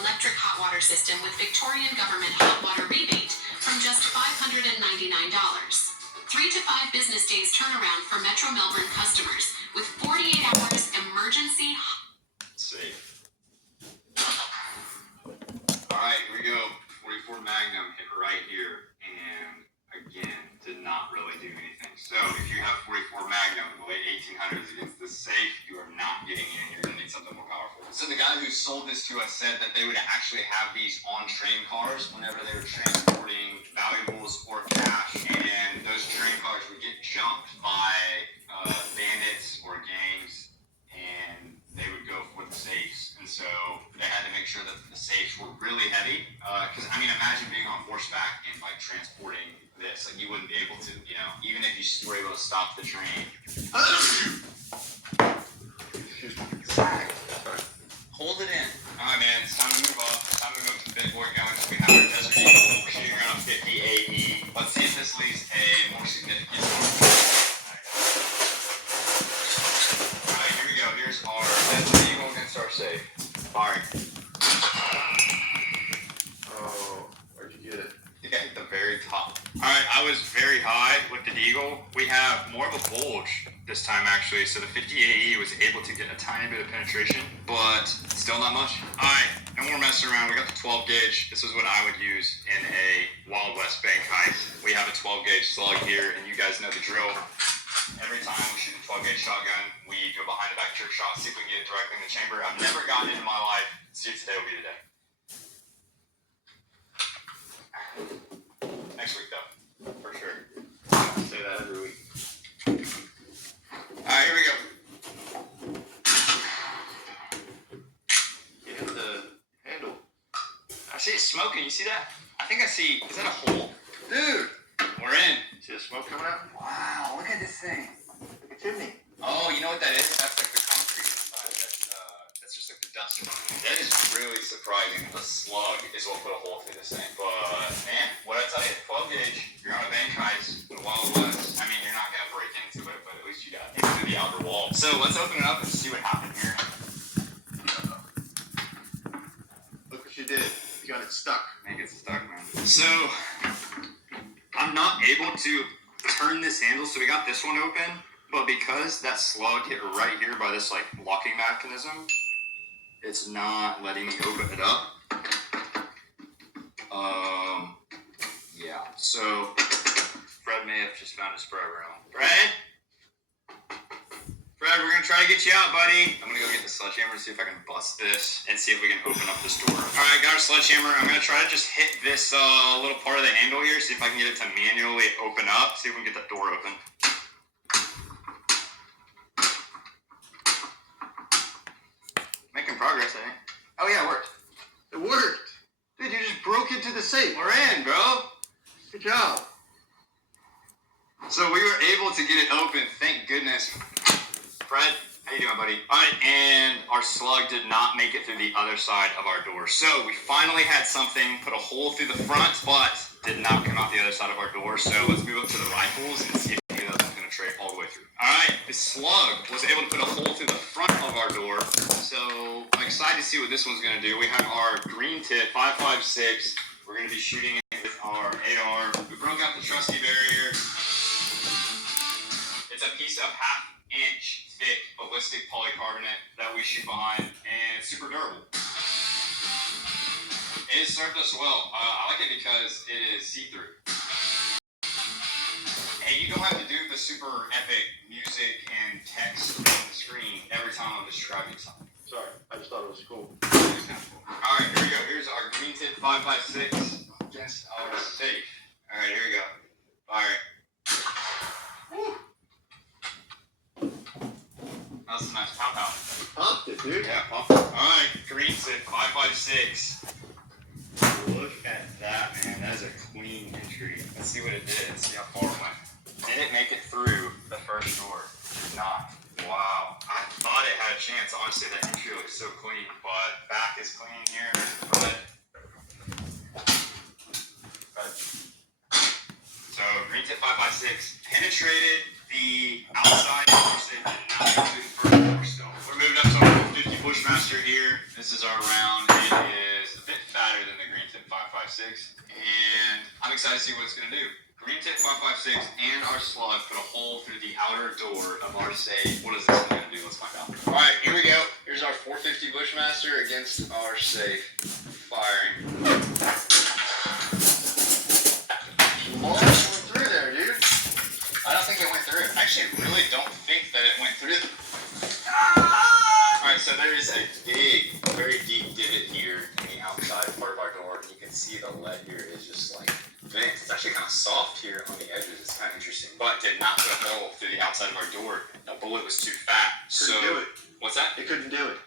electric hot water system with Victorian government hot water rebate from just $599. 3 to 5 business days turnaround for Metro Melbourne customers with 48 hours emergency. Safe. All right, here we go. 44 Magnum hit right here, and again, did not really do anything. So if you have 44 Magnum in the late 1800s against the safe, you are not getting in. You're gonna need something more powerful. So the guy who sold this to us said that they would actually have these on train cars whenever they were transporting valuables or cash, and those train cars would get jumped by bandits or gangs, and they would go for the safes. And so they had to make sure that the safes were really heavy, because I mean, imagine being on horseback and like transporting this. Like, you wouldn't be able to, you know, even if you were able to stop the train. Zach, hold it in. All right, man, it's time to move up. It's time to move up to the big boy guns. We have our Desert Eagle. We're shooting around 50 AE. Let's see if this leaves a more significant. All right, here we go. Here's our Desert Eagle against our safe. Firing. Oh, where'd you get it? I think I hit the very top. All right, I was very high with the Deagle. We have more of a bulge this time, actually. So the 50 AE was able to get a tiny bit of penetration, but still not much. All right, no more messing around. We got the 12 gauge. This is what I would use in a Wild West bank heist. We have a 12 gauge slug here, and you guys know the drill. Every time we shoot a 12 gauge shotgun, we go behind the back trick shot, see if we can get it directly in the chamber. I've never gotten it in my life. See if today will be today. Next week, though, for sure. I'll say that every week. All right, here we go. You hit the handle. I see it smoking. You see that? I think I see. Is that a hole? Dude, we're in. See the smoke coming out? Wow, look at this thing. Like a chimney. Oh, you know what that is? That's like the concrete inside. That's just like the dust from it. That is really surprising. The slug is what put a hole through this thing. But man, what I tell you, 12 gauge, you're on a bank heist in the Wild West. I mean, you're not gonna break into it, but at least you got into the outer wall. So let's open it up and see what happened here. Look what you did. You got it stuck. Man, it's stuck, man. So I'm not able to turn this handle, so we got this one open, but because that slug hit right here by this like locking mechanism, it's not letting me open it up. Yeah, so Fred may have just found a spray room. Fred, we're gonna try to get you out, buddy. I'm gonna go get the sledgehammer and see if I can bust this and see if we can open up this door. All right, got our sledgehammer. I'm gonna try to just hit this little part of the handle here, see if I can get it to manually open up, see if we can get the door open. Making progress, I think. Oh yeah, it worked. It worked. Dude, you just broke into the safe. We're in, bro. Good job. So we were able to get it open, thank goodness. Fred, how you doing, buddy? All right, and our slug did not make it through the other side of our door. So we finally had something put a hole through the front, but did not come out the other side of our door. So let's move up to the rifles and see if any of those is going to trade all the way through. All right, the slug was able to put a hole through the front of our door. So I'm excited to see what this one's going to do. We have our green tip 5.56. We're going to be shooting it with our AR. We broke out the trusty barrier. It's a piece of 1/2 inch thick ballistic polycarbonate that we shoot behind, and it's super durable. It has served us well. I like it because it is see-through. Hey, you don't have to do the super epic music and text on the screen every time I'm describing something. Sorry, I just thought it was cool. It's kind of cool. All right, here we go. Here's our green tip 5.56 against our safe. All right, here we go. All right. Woo. That was a nice pop out. Pumped it, dude. Yeah, pumped it. All right, green tip 5.56. Look at that, man. That is a clean entry. Let's see what it did. Let's see how far it went. Did it make it through the first door? Did not. Wow. I thought it had a chance. Honestly, that entry looks so clean, but back is clean here. But so green tip 5.56 penetrated the outside. Did not go through the first door still. We're moving up to our 50 Bushmaster here. This is our round. It is 556, and I'm excited to see what it's going to do. Green Tip 556 and our slug put a hole through the outer door of our safe. What is this going to do? Let's find out. All right, here we go. Here's our 450 Bushmaster against our safe. Firing. Went through there, dude. I don't think it went through. I actually really don't think that it went through. Alright, so there is a big, very deep divot here in the outside part of our door. You can see the lead here is just like bent. It's actually kind of soft here on the edges. It's kind of interesting. But did not put a hole through the outside of our door. The bullet was too fat. Couldn't do it. What's that? It couldn't do it.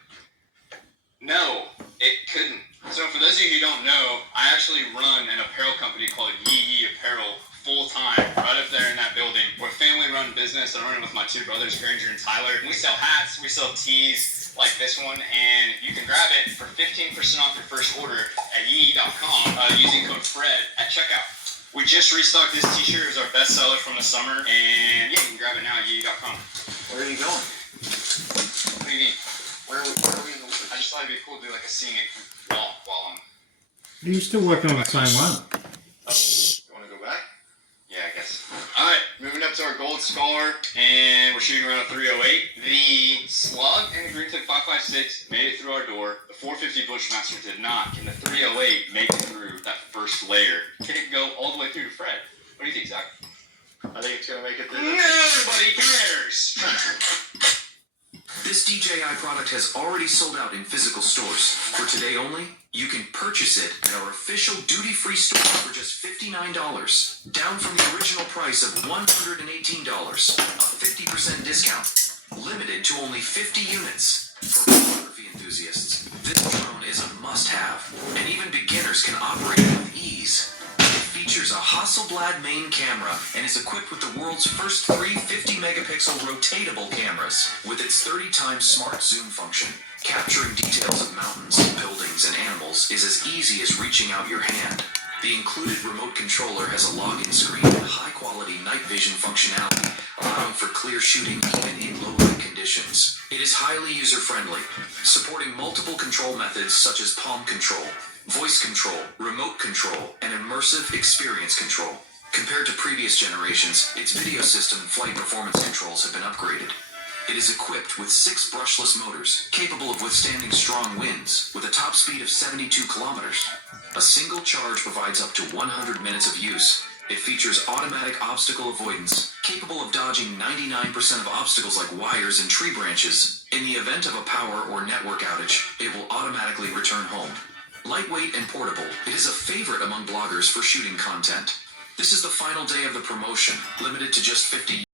No, it couldn't. So for those of you who don't know, I actually run an apparel company called Yee Apparel full-time right up there in that building. We're a family-run business. I run it with my two brothers, Granger and Tyler. We sell hats, we sell tees like this one, and you can grab it for 15% off your first order at yee.com using code FRED at checkout. We just restocked this t-shirt. It was our best seller from the summer, and yeah, you can grab it now at yee.com. Where are you going? What do you mean? Where are we in the woods? I just thought it'd be cool to do like a scenic walk while I'm... Are you still working on the same one? You want to go back? Yeah, I guess. Alright, moving up to our gold scar, and we're shooting around a 308. The slug and the Green Tip 556 made it through our door. The 450 Bushmaster did not. Can the 308 make it through that first layer? Can it go all the way through to Fred? What do you think, Zach? I think it's going to make it through. Nobody cares! This DJI product has already sold out in physical stores. For today only, you can purchase it at our official duty-free store for just $59, down from the original price of $118, a 50% discount, limited to only 50 units. For photography enthusiasts, this drone is a must-have, and even beginners can operate it with ease. It features a Hasselblad main camera and is equipped with the world's first 3 50-megapixel rotatable cameras. With its 30x smart zoom function, capturing details of mountains, buildings, and animals is as easy as reaching out your hand. The included remote controller has a login screen and high-quality night vision functionality, allowing for clear shooting even in low-light conditions. It is highly user-friendly, supporting multiple control methods such as palm control, voice control, remote control, and immersive experience control. Compared to previous generations, its video system and flight performance controls have been upgraded. It is equipped with 6 brushless motors, capable of withstanding strong winds, with a top speed of 72 kilometers. A single charge provides up to 100 minutes of use. It features automatic obstacle avoidance, capable of dodging 99% of obstacles like wires and tree branches. In the event of a power or network outage, it will automatically return home. Lightweight and portable, it is a favorite among bloggers for shooting content. This is the final day of the promotion, limited to just 50